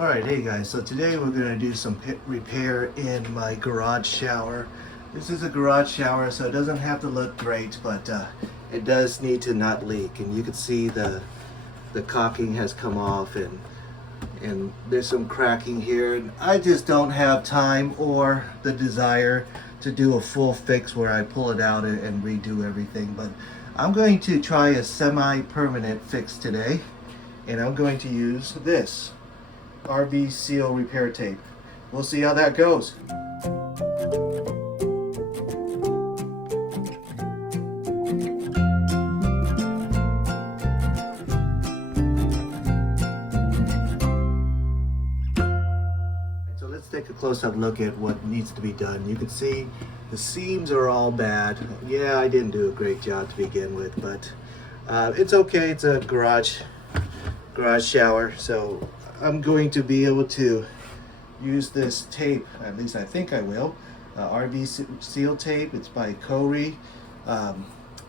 Alright, hey guys, so today we're going to do some repair in my garage shower. This is a garage shower, so it doesn't have to look great, but it does need to not leak. And you can see the caulking has come off and there's some cracking here. And I just don't have time or the desire to do a full fix where I pull it out and redo everything. But I'm going to try a semi-permanent fix today, and I'm going to use this RV seal repair tape. We'll see how that goes. So let's take a close-up look at what needs to be done. You can see the seams are all bad. Yeah, I didn't do a great job to begin with, but it's okay. It's a garage shower, so I'm going to be able to use this tape, at least I think I will. RV seal tape. It's by Kohree.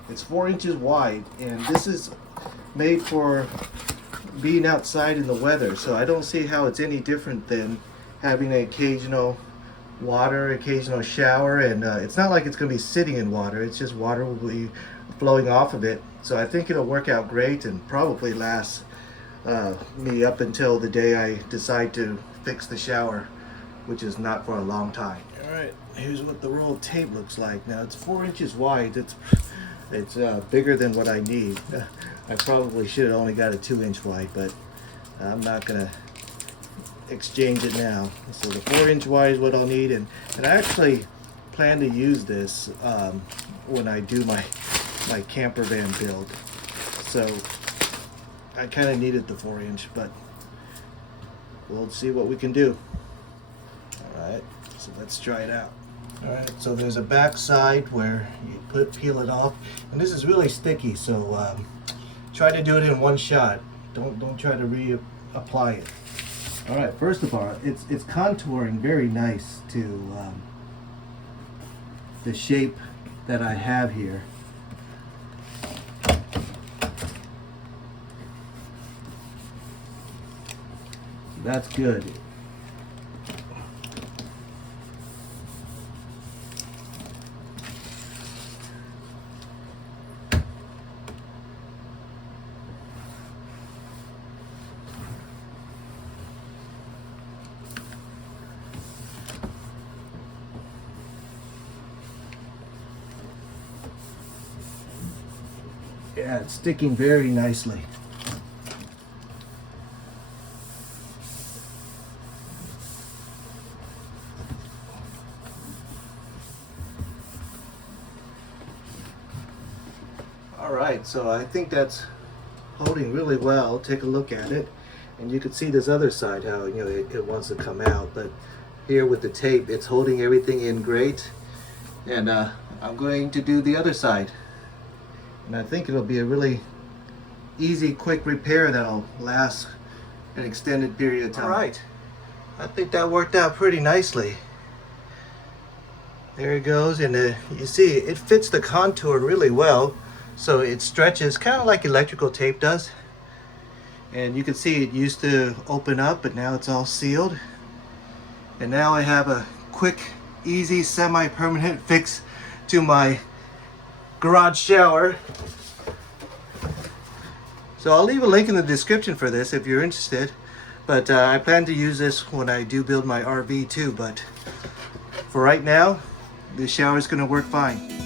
It's 4 inches wide, and this is made for being outside in the weather, so I don't see how it's any different than having an occasional occasional shower. And it's not like it's going to be sitting in water. It's just water will be flowing off of it, so I think it'll work out great and probably last me up until the day I decide to fix the shower, which is not for a long time. Alright, here's what the roll of tape looks like. Now it's 4 inches wide. It's bigger than what I need. I probably should have only got a 2-inch wide, but I'm not gonna exchange it now. So the 4-inch wide is what I'll need, and I actually plan to use this when I do my camper van build. So I kind of needed the 4-inch, but we'll see what we can do. Alright, so let's try it out. Alright, so there's a back side where you peel it off, and this is really sticky, so try to do it in one shot. Don't try to reapply it. Alright, first of all, it's contouring very nice to the shape that I have here. That's good. Yeah, it's sticking very nicely. Alright, so I think that's holding really well. Take a look at it, and you can see this other side how it wants to come out, but here with the tape it's holding everything in great. And I'm going to do the other side, and I think it'll be a really easy, quick repair that'll last an extended period of time. Alright, I think that worked out pretty nicely. There it goes, and you see it fits the contour really well. So it stretches kind of like electrical tape does. And you can see it used to open up, but now it's all sealed. And now I have a quick, easy, semi-permanent fix to my garage shower. So I'll leave a link in the description for this if you're interested. But I plan to use this when I do build my RV too. But for right now, the shower is going to work fine.